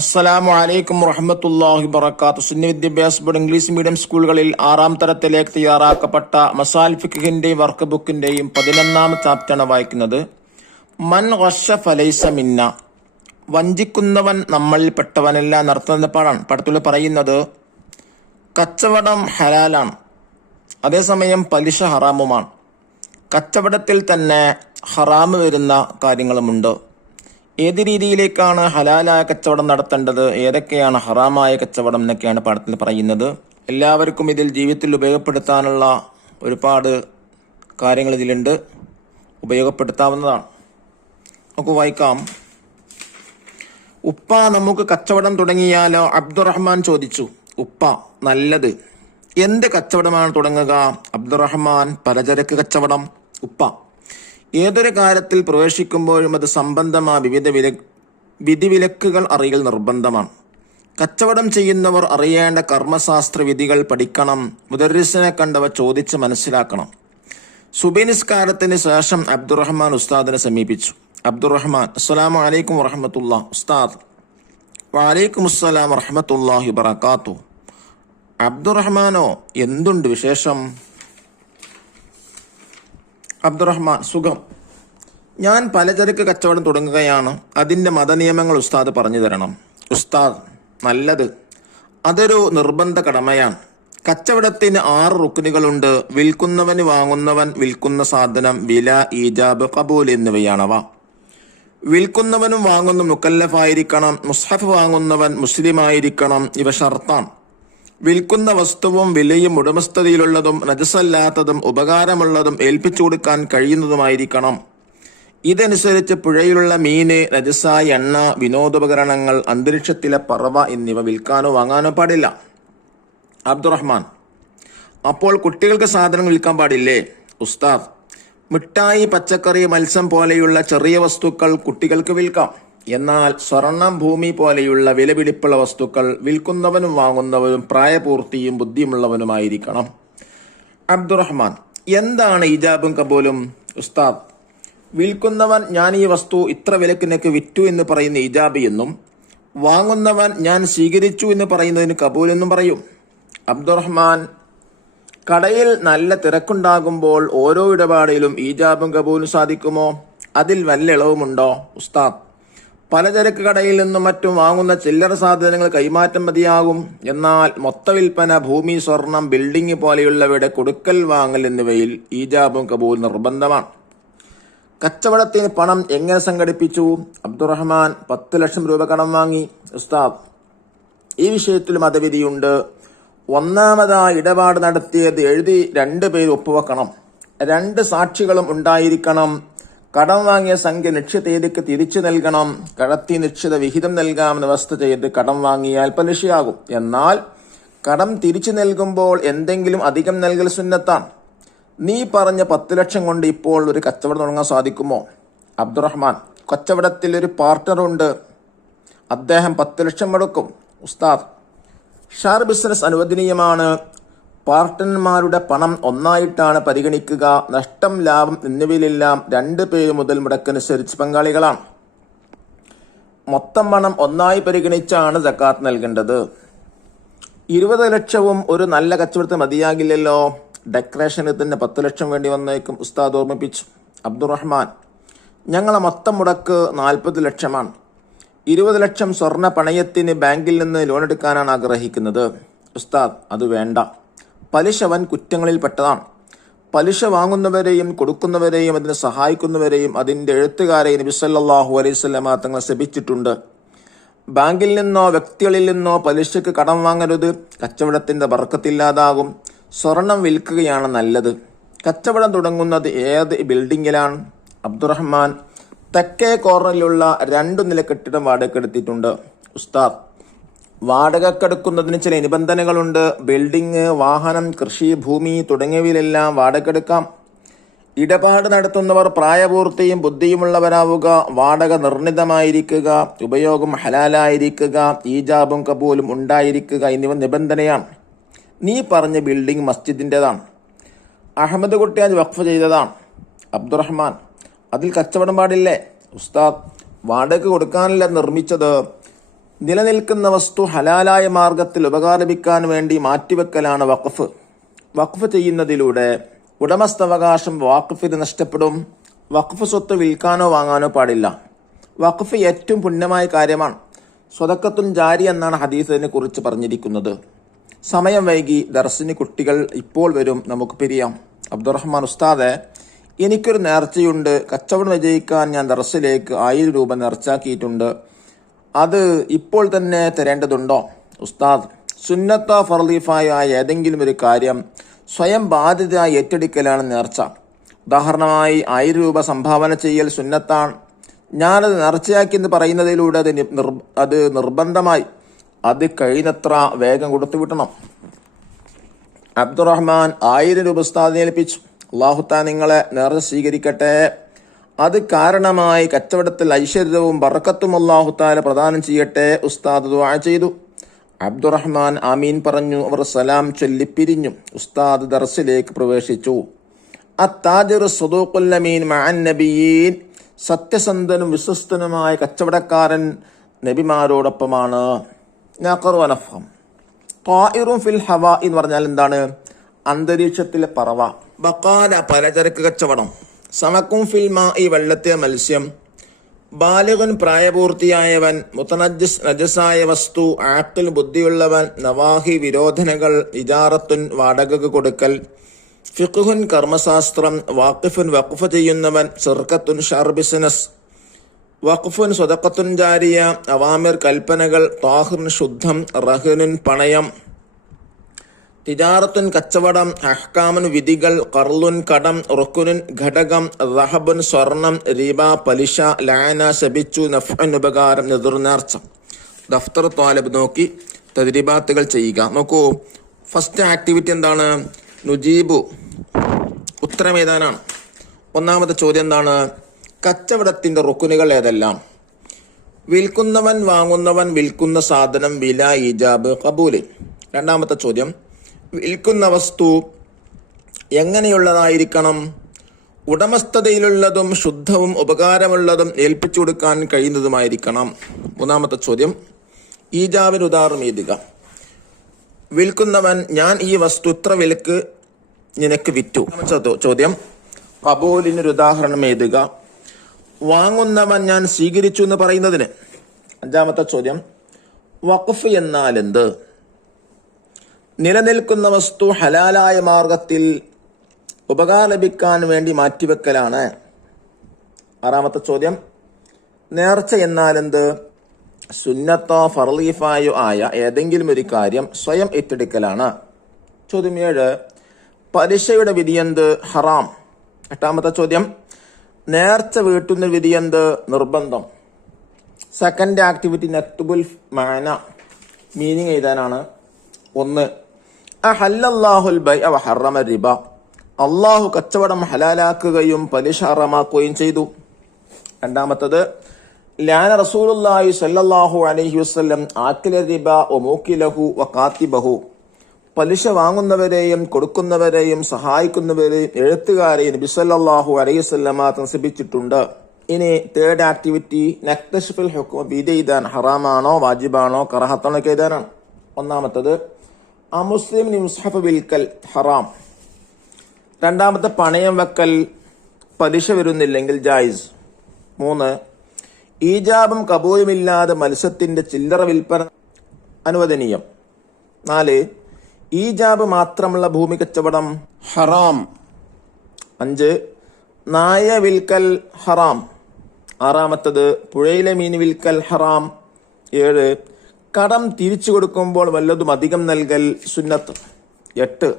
അസ്സലാമു അലൈക്കും വറഹ്മത്തുള്ളാഹി വബറകാതുഹു. സുന്നി വിദ്യാഭ്യാസ ബോർഡ് ഇംഗ്ലീഷ് മീഡിയം സ്കൂളുകളിൽ 6ാം തരത്തിലേക്ക് തയ്യാറാക്കപ്പെട്ട മസാൽ ഫിഖ്ഹിന്റെയും വർക്ക് ബുക്കിന്റെയും 11ാം ചാപ്റ്ററാണ് വായിക്കുന്നത്. മൻ ഗശ്ശ ഫലൈസ മിന്ന, വഞ്ചിക്കുന്നവൻ നമ്മളിൽ പെട്ടവനല്ല എന്നർത്ഥം പാടാണ്. പടത്തിൽ പറയുന്നത് കച്ചവടം ഹലാലാണ്, അതേസമയം പലിശ ഹറാമുമാണ്. കച്ചവടത്തിൽ തന്നെ ഹറാമ് വരുന്ന കാര്യങ്ങളുമുണ്ട്. ഏത് രീതിയിലേക്കാണ് ഹലാലായ കച്ചവടം നടത്തേണ്ടത്, ഏതൊക്കെയാണ് ഹറാമായ കച്ചവടം എന്നൊക്കെയാണ് പാഠത്തിൽ പറയുന്നത്. എല്ലാവർക്കും ഇതിൽ ജീവിതത്തിൽ ഉപയോഗപ്പെടുത്താനുള്ള ഒരുപാട് കാര്യങ്ങൾ ഇതിലുണ്ട്, ഉപയോഗപ്പെടുത്താവുന്നതാണ്. നമുക്ക് വായിക്കാം. ഉപ്പ, നമുക്ക് കച്ചവടം തുടങ്ങിയാലോ? അബ്ദുറഹ്മാൻ ചോദിച്ചു. ഉപ്പ, നല്ലത്. എന്ത് കച്ചവടമാണ് തുടങ്ങുക? അബ്ദുറഹ്മാൻ, പലചരക്ക് കച്ചവടം. ഉപ്പ, ഏതൊരു കാര്യത്തിൽ പ്രവേശിക്കുമ്പോഴും അത് സംബന്ധമായ വിധിവിലക്കുകൾ അറിയൽ നിർബന്ധമാണ്. കച്ചവടം ചെയ്യുന്നവർ അറിയേണ്ട കർമ്മശാസ്ത്ര വിധികൾ പഠിക്കണം. മുദർരിസിനെ കണ്ടവ ചോദിച്ച് മനസ്സിലാക്കണം. സുബഹി നിസ്കാരത്തിന് ശേഷം അബ്ദുറഹ്മാൻ ഉസ്താദിനെ സമീപിച്ചു. അബ്ദുറഹ്മാൻ, അസ്സലാമു അലൈക്കും വറഹ്മത്തുള്ളാഹി. ഉസ്താദ്, വഅലൈക്കും അസ്സലാം വറഹ്മത്തുള്ളാഹി വബറകാതുഹു. അബ്ദുറഹ്മാനോ, എന്തുണ്ട് വിശേഷം? അബ്ദുറഹ്മാൻ, സുഖം. ഞാൻ പലചരക്ക് കച്ചവടം തുടങ്ങുകയാണ്. അതിൻ്റെ മതനിയമങ്ങൾ ഉസ്താദ് പറഞ്ഞു തരണം. ഉസ്താദ്, നല്ലത്. അതൊരു നിർബന്ധ കടമയാണ്. കച്ചവടത്തിന് 6 റുക്നുകളുണ്ട്. വിൽക്കുന്നവന്, വാങ്ങുന്നവൻ, വിൽക്കുന്ന സാധനം, വില, ഈജാബ്, കബൂൽ എന്നിവയാണവ. വിൽക്കുന്നവനും വാങ്ങുന്ന മുക്കല്ലഫായിരിക്കണം. മുസ്ഹഫ് വാങ്ങുന്നവൻ മുസ്ലിമായിരിക്കണം. ഇവ ഷർത്താണ്. വിൽക്കുന്ന വസ്തുവും വിലയും ഉടമസ്ഥതയിലുള്ളതും നജസല്ലാത്തതും ഉപകാരമുള്ളതും ഏൽപ്പിച്ചു കൊടുക്കാൻ കഴിയുന്നതുമായിരിക്കണം. ഇതനുസരിച്ച് പുഴയിലുള്ള മീന്, നജസായ എണ്ണ, വിനോദോപകരണങ്ങൾ, അന്തരീക്ഷത്തിലെ പറവ എന്നിവ വിൽക്കാനോ വാങ്ങാനോ പാടില്ല. അബ്ദുറഹ്മാൻ, അപ്പോൾ കുട്ടികൾക്ക് സാധനങ്ങൾ വിൽക്കാൻ പാടില്ലേ? ഉസ്താദ്, മിഠായി, പച്ചക്കറി, മത്സ്യം പോലെയുള്ള ചെറിയ വസ്തുക്കൾ കുട്ടികൾക്ക് വിൽക്കാം. എന്നാൽ സ്വർണം, ഭൂമി പോലെയുള്ള വിലപിടിപ്പുള്ള വസ്തുക്കൾ വിൽക്കുന്നവനും വാങ്ങുന്നവനും പ്രായപൂർത്തിയും ബുദ്ധിയുമുള്ളവനുമായിരിക്കണം. അബ്ദുറഹ്മാൻ, എന്താണ് ഈജാബും കബൂലും? ഉസ്താദ്, വിൽക്കുന്നവൻ ഞാൻ ഈ വസ്തു ഇത്ര വിലക്കിനൊക്കെ വിറ്റു എന്ന് പറയുന്ന ഈജാബ് എന്നും, വാങ്ങുന്നവൻ ഞാൻ സ്വീകരിച്ചു എന്ന് പറയുന്നതിന് കബൂൽ എന്നും പറയും. അബ്ദുറഹ്മാൻ, കടയിൽ നല്ല തിരക്കുണ്ടാകുമ്പോൾ ഓരോ ഇടപാടിലും ഈജാബും കബൂലും സാധിക്കുമോ? അതിൽ വല്ല ഇളവുമുണ്ടോ? ഉസ്താദ്, പലചരക്ക് കടയിൽ നിന്നും മറ്റും വാങ്ങുന്ന ചില്ലറ സാധനങ്ങൾ കൈമാറ്റം മതിയാകും. എന്നാൽ മൊത്ത വിൽപ്പന, ഭൂമി, സ്വർണം, ബിൽഡിംഗ് പോലെയുള്ളവയുടെ കൊടുക്കൽ വാങ്ങൽ എന്നിവയിൽ ഈജാബും കബൂൽ നിർബന്ധമാണ്. കച്ചവടത്തിന് പണം എങ്ങനെ സംഘടിപ്പിച്ചു? അബ്ദുറഹ്മാൻ, 10 ലക്ഷം രൂപ കടം വാങ്ങി. ഉസ്താദ്, ഈ വിഷയത്തിൽ മതവിധിയുണ്ട്. ഒന്നാമതായി ഇടപാട് നടത്തിയത് എഴുതി 2 പേര് ഒപ്പുവെക്കണം. 2 സാക്ഷികളും ഉണ്ടായിരിക്കണം. കടം വാങ്ങിയ സംഖ്യ നിശ്ചിത തീയതിക്ക് തിരിച്ചു നൽകണം. കടത്തി നിശ്ചിത വിഹിതം നൽകാമെന്ന് വ്യവസ്ഥ ചെയ്ത് കടം വാങ്ങിയാൽ പലിശയാകും. എന്നാൽ കടം തിരിച്ചു നൽകുമ്പോൾ എന്തെങ്കിലും അധികം നൽകൽ സുന്നത്താണ്. നീ പറഞ്ഞ 10 ലക്ഷം കൊണ്ട് ഇപ്പോൾ ഒരു കച്ചവടം തുടങ്ങാൻ സാധിക്കുമോ? അബ്ദുറഹ്മാൻ, കച്ചവടത്തിൽ ഒരു പാർട്ട്ണറുണ്ട്. അദ്ദേഹം 10 ലക്ഷം മുടക്കും. ഉസ്താദ്, ഷെയർ ബിസിനസ് അനുവദനീയമാണ്. പാർട്ട്ണർമാരുടെ പണം ഒന്നായിട്ടാണ് പരിഗണിക്കുക. നഷ്ടം, ലാഭം എന്നിവയിലെല്ലാം 2 പേര് മുതൽ മുടക്കനുസരിച്ച് പങ്കാളികളാണ്. മൊത്തം പണം ഒന്നായി പരിഗണിച്ചാണ് സക്കാത്ത് നൽകേണ്ടത്. 20 ലക്ഷവും ഒരു നല്ല കച്ചവടത്തിന് മതിയാകില്ലല്ലോ. ഡെക്കറേഷന് തന്നെ 10 ലക്ഷം വേണ്ടി വന്നേക്കും. ഉസ്താദ് ഓർമ്മിപ്പിച്ചു. അബ്ദുറഹ്മാൻ, ഞങ്ങളെ മൊത്തം മുടക്ക് 40 ലക്ഷമാണ്. 20 ലക്ഷം സ്വർണ്ണ പണയത്തിന് ബാങ്കിൽ നിന്ന് ലോൺ എടുക്കാനാണ് ആഗ്രഹിക്കുന്നത്. ഉസ്താദ്, അത് വേണ്ട. പലിശ വൻ കുറ്റങ്ങളിൽ പെട്ടതാണ്. പലിശ വാങ്ങുന്നവരെയും കൊടുക്കുന്നവരെയും അതിനെ സഹായിക്കുന്നവരെയും അതിൻ്റെ എഴുത്തുകാരെയും നബി സല്ലല്ലാഹു അലൈഹി വസല്ലം തങ്ങൾ ശപിച്ചിട്ടുണ്ട്. ബാങ്കിൽ നിന്നോ വ്യക്തികളിൽ നിന്നോ പലിശക്ക് കടം വാങ്ങരുത്. കച്ചവടത്തിന്റെ ബർക്കത്തില്ലാതാകും. സ്വർണം വിൽക്കുകയാണ് നല്ലത്. കച്ചവടം തുടങ്ങുന്നത് ഏത് ബിൽഡിങ്ങിലാണ്? അബ്ദുറഹ്മാൻ, തെക്കേ കോർണറിലുള്ള 2 നില കെട്ടിടം വാടകയ്ക്കെടുത്തിട്ടുണ്ട്. ഉസ്താദ്, വാടകക്കെടുക്കുന്നതിന് ചില നിബന്ധനകളുണ്ട്. ബിൽഡിംഗ്, വാഹനം, കൃഷി, ഭൂമി തുടങ്ങിയവയിലെല്ലാം വാടകയെടുക്കാം. ഇടപാട് നടത്തുന്നവർ പ്രായപൂർത്തിയും ബുദ്ധിയുമുള്ളവരാവുക. വാടക നിർണിതമായിരിക്കുക. ഉപയോഗം ഹലാലായിരിക്കുക. ഈജാബും കബൂലും ഉണ്ടായിരിക്കുക എന്നിവ നിബന്ധനയാണ്. നീ പറഞ്ഞ ബിൽഡിംഗ് മസ്ജിദിൻ്റെതാണ്. അഹമ്മദ് കുട്ടിയാജ് വഖഫ് ചെയ്തതാണ്. അബ്ദുറഹ്മാൻ, അതിൽ കച്ചവടം പാടില്ലേ? ഉസ്താദ്, വാടക കൊടുക്കാനല്ല നിർമ്മിച്ചത്. നിലനിൽക്കുന്ന വസ്തു ഹലാലായ മാർഗത്തിൽ ഉപകാരിപ്പിക്കാൻ വേണ്ടി മാറ്റിവെക്കലാണ് വഖഫ്. വഖഫ് ചെയ്യുന്നതിലൂടെ ഉടമസ്ഥാവകാശം വാഖിഫിന് നഷ്ടപ്പെടും. വഖഫ് സ്വത്ത് വിൽക്കാനോ വാങ്ങാനോ പാടില്ല. വഖഫ് ഏറ്റവും പുണ്യമായ കാര്യമാണ്. സ്വതക്കത്തുൻ ജാരി എന്നാണ് ഹദീസിനെ കുറിച്ച് പറഞ്ഞിരിക്കുന്നത്. സമയം വൈകി, ദർസിന് കുട്ടികൾ ഇപ്പോൾ വരും, നമുക്ക് പിരിയാം. അബ്ദുറഹ്മാൻ ഉസ്താദെ, എനിക്കൊരു നേർച്ചയുണ്ട്. കച്ചവടം വിജയിക്കാൻ ഞാൻ ദർസിലേക്ക് 1000 രൂപ നേർച്ചാക്കിയിട്ടുണ്ട്. അത് ഇപ്പോൾ തന്നെ തരേണ്ടതുണ്ടോ? ഉസ്താദ്, സുന്നത്തോ ഫർളീഫായ ഏതെങ്കിലും ഒരു കാര്യം സ്വയം ബാധ്യത ഏറ്റെടുക്കലാണ് നേർച്ച. ഉദാഹരണമായി 1000 രൂപ സംഭാവന ചെയ്യൽ സുന്നത്താണ്. ഞാനത് നേർച്ചയാക്കിയെന്ന് പറയുന്നതിലൂടെ അത് നിർബന്ധമായി അത് കഴിയുന്നത്ര വേഗം കൊടുത്തു വിട്ടണം. അബ്ദുറഹ്മാൻ 1000 രൂപ ഉസ്താദിനെ ഏൽപ്പിച്ചു. അല്ലാഹു നിങ്ങളെ നേർച്ച സ്വീകരിക്കട്ടെ. അത് കാരണമായി കച്ചവടത്തിൽ ഐശ്വര്യവും ബർക്കത്തും അല്ലാഹു തആല പ്രദാനം ചെയ്യട്ടെ. ഉസ്താദ് ദുആ ചെയ്തു. അബ്ദുറഹ്മാൻ ആമീൻ പറഞ്ഞു. അവർ സലാം ചൊല്ലി പിരിഞ്ഞു. ഉസ്താദ് ദർസിലേക്ക് പ്രവേശിച്ചു. അത്താജിറു സദൂഖുൽ അമീൻ മഅൻ നബിയീൻ, സത്യസന്ധനും വിശ്വസ്തനുമായ കച്ചവടക്കാരൻ നബിമാരോടൊപ്പമാണ്. ത്വാഇറുൻ ഫിൽ ഹവാ എന്ന് പറഞ്ഞാൽ എന്താണ്? അന്തരീക്ഷത്തിലെ പറവ. ബഖാല, പലചരക്ക് കച്ചവടം. സമക്കും ഫിൽ മാഇ, വെള്ളത്തിലെ മത്സ്യം. ബാലിഗുൻ, പ്രായപൂർത്തിയായവൻ. മുതനജ്ജിസ്, നജസായ വസ്തു. ആഖിൽ, ബുദ്ധിയുള്ളവൻ. നവാഹി, വിരോധനകൾ. ഇജാറത്തുൻ, വാടകക്ക് കൊടുക്കൽ. ഫിഖ്ഹുൻ, കർമ്മശാസ്ത്രം. വാഖിഫുൻ, വഖഫ് ചെയ്യുന്നവൻ. സിർഖത്തുൻ, ഷർ ബിസിനസ്. വഖഫുൻ, സ്വതഖത്തുൻ ജാരിയ. അവാമിർ, കൽപ്പനകൾ. താഹിറുൻ, ശുദ്ധം. റഹ്നുൻ, പണയം. തിജാറത്തുൻ, കച്ചവടം. അഹ്കാമുൻ, വിധികൾ. ഖർളുൻ, കടം. റുക്കുനുൻ, ഘടകം. റഹബുൻ, സ്വർണം. റിബ, പലിശ. ലാന, ശപിച്ചു. നഫ്ഉൻ, ഉപകാരം. നദുർ, നേർച്ച. ദഫ്തർ ത്വാലിബ് നോക്കി തദ്രീബാത്തുകൾ ചെയ്യുക. നോക്കൂ, ഫസ്റ്റ് ആക്ടിവിറ്റി എന്താണ്? നുജീബു, ഉത്തരം എഴുതാനാണ്. ഒന്നാമത്തെ ചോദ്യം എന്താണ്? കച്ചവടത്തിന്റെ റുക്കുനുകൾ ഏതെല്ലാം? വിൽക്കുന്നവൻ, വാങ്ങുന്നവൻ, വിൽക്കുന്ന സാധനം, വില, ഈജാബ്, കബൂല്. രണ്ടാമത്തെ ചോദ്യം, വിൽക്കുന്ന വസ്തു എങ്ങനെയുള്ളതായിരിക്കണം? ഉടമസ്ഥതയിലുള്ളതും ശുദ്ധവും ഉപകാരമുള്ളതും ഏൽപ്പിച്ചു കൊടുക്കാൻ കഴിയുന്നതുമായിരിക്കണം. മൂന്നാമത്തെ ചോദ്യം, ഈജാബിന് ഉദാഹരണം എഴുതുക. വിൽക്കുന്നവൻ, ഞാൻ ഈ വസ്തു ഇത്ര വിലക്ക് നിനക്ക് വിറ്റു. ചോദ്യം, കബൂലിനൊരു ഉദാഹരണം എഴുതുക. വാങ്ങുന്നവൻ, ഞാൻ സ്വീകരിച്ചു എന്ന് പറയുന്നതിന്. അഞ്ചാമത്തെ ചോദ്യം, വഖഫ് എന്നാൽ എന്ത്? നിലനിൽക്കുന്ന വസ്തു ഹലാലായ മാർഗത്തിൽ ഉപകാരം ലഭിക്കാൻ വേണ്ടി മാറ്റിവെക്കലാണ്. ആറാമത്തെ ചോദ്യം, നേർച്ച എന്നാൽ എന്ത്? സുന്നത്തോ ഫർളീഫായോ ആയ ഏതെങ്കിലും ഒരു കാര്യം സ്വയം ഏറ്റെടുക്കലാണ്. ചോദ്യം 7, പലിശയുടെ വിധിയെന്ത്? ഹറാം. എട്ടാമത്തെ ചോദ്യം, നേർച്ച വീട്ടുന്ന വിധിയെന്ത്? നിർബന്ധം. സെക്കൻഡ് ആക്ടിവിറ്റി നക്തുബുൽ മാന, മീനിങ് എഴുതാനാണ്. 1, അഹല്ലല്ലാഹുൽ ബൈഅ വഹറമ റിബ, അള്ളാഹു കച്ചവടം ഹലാലാക്കുകയും പലിശ ഹറാമാക്കുകയും ചെയ്തു. രണ്ടാമത്തത്, ലാന റസൂലുള്ളാഹി സ്വല്ലല്ലാഹു അലൈഹി വസല്ലം ആക്കില റിബ വ മൂക്കിലഹു വ കാത്തിബഹു, പലിശ വാങ്ങുന്നവരെയും കൊടുക്കുന്നവരെയും സഹായിക്കുന്നവരെയും എഴുത്തുകാരെയും നബി സല്ലല്ലാഹു അലൈഹി വസല്ലമ നസിബിച്ചിട്ടുണ്ട്. ഇനി തേർഡ് ആക്ടിവിറ്റി നക്തശ്ഫിൽ ഹുക്മ, വിധി എഴുതാൻ. ഹറാമാണോ വാജിബാണോ കറാഹത്താണോ ഒക്കെ എഴുതാനാണ്. ഒന്നാമത്തത്, അമുസ്ലിമിന് മുസ്ഹഫ് വിൽക്കൽ ഹറാം. രണ്ടാമത്തെ, പണയം വെക്കൽ പലിശ വരുന്നില്ലെങ്കിൽ ജായിസ്. 3, ഈജാബും കബൂലുമില്ലാതെ മത്സ്യത്തിന്റെ ചില്ലറ വിൽപ്പന അനുവദനീയം. 4, ഈജാബ് മാത്രമുള്ള ഭൂമി കച്ചവടം ഹറാം. 5, നായ വിൽക്കൽ ഹറാം. 6, പുഴയിലെ മീൻ വിൽക്കൽ ഹറാം. 7, കടം തിരിച്ചു കൊടുക്കുമ്പോൾ വല്ലതും അധികം നൽകൽ സുന്നത്ത്. 8,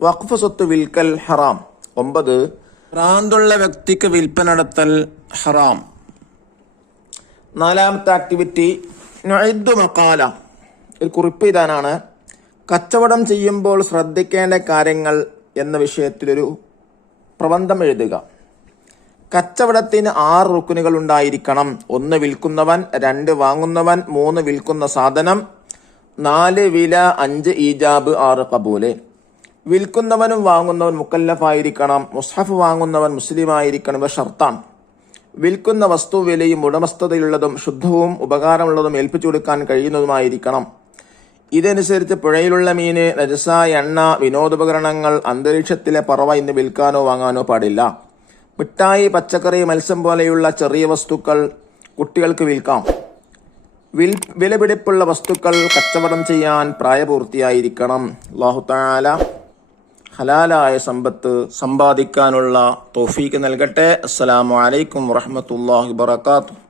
വഖഫ് സ്വത്ത് വിൽക്കൽ ഹറാം. 9, ഭ്രാന്തുള്ള വ്യക്തിക്ക് വിൽപ്പന നടത്തൽ ഹറാം. 4ാമത്തെ ആക്ടിവിറ്റി നുഇദ്ദു മഖാല, ഒരു കുറിപ്പ് എഴുതാനാണ്. കച്ചവടം ചെയ്യുമ്പോൾ ശ്രദ്ധിക്കേണ്ട കാര്യങ്ങൾ എന്ന വിഷയത്തിലൊരു പ്രബന്ധം എഴുതുക. കച്ചവടത്തിന് 6 റുക്കുനുകൾ ഉണ്ടായിരിക്കണം. 1, വിൽക്കുന്നവൻ. 2, വാങ്ങുന്നവൻ. 3, വിൽക്കുന്ന സാധനം. 4, വില. 5, ഈജാബ്. 6, കബൂല്. വിൽക്കുന്നവനും വാങ്ങുന്നവൻ മുക്കല്ലഫായിരിക്കണം. മുസ്ഹഫ് വാങ്ങുന്നവൻ മുസ്ലിമായിരിക്കണം. ഇവ ഷർത്താണ്. വിൽക്കുന്ന വസ്തു വിലയും ഉടമസ്ഥതയുള്ളതും ശുദ്ധവും ഉപകാരമുള്ളതും ഏൽപ്പിച്ചു കൊടുക്കാൻ കഴിയുന്നതുമായിരിക്കണം. ഇതനുസരിച്ച് പുഴയിലുള്ള മീന്, നജസായ എണ്ണ, വിനോദോപകരണങ്ങൾ, അന്തരീക്ഷത്തിലെ പറവ ഇന്ന് വിൽക്കാനോ വാങ്ങാനോ പാടില്ല. മിഠായി, പച്ചക്കറി, മത്സ്യം പോലെയുള്ള ചെറിയ വസ്തുക്കൾ കുട്ടികൾക്ക് വിൽക്കാം. വിലപിടിപ്പുള്ള വസ്തുക്കൾ കച്ചവടം ചെയ്യാൻ പ്രായപൂർത്തിയായിരിക്കണം. അല്ലാഹു തആല ഹലാലായ സമ്പത്ത് സമ്പാദിക്കാനുള്ള തൗഫീക്ക് നൽകട്ടെ. അസ്സലാമു അലൈക്കും വറഹ്മത്തുള്ളാഹി വബറകാതുഹു.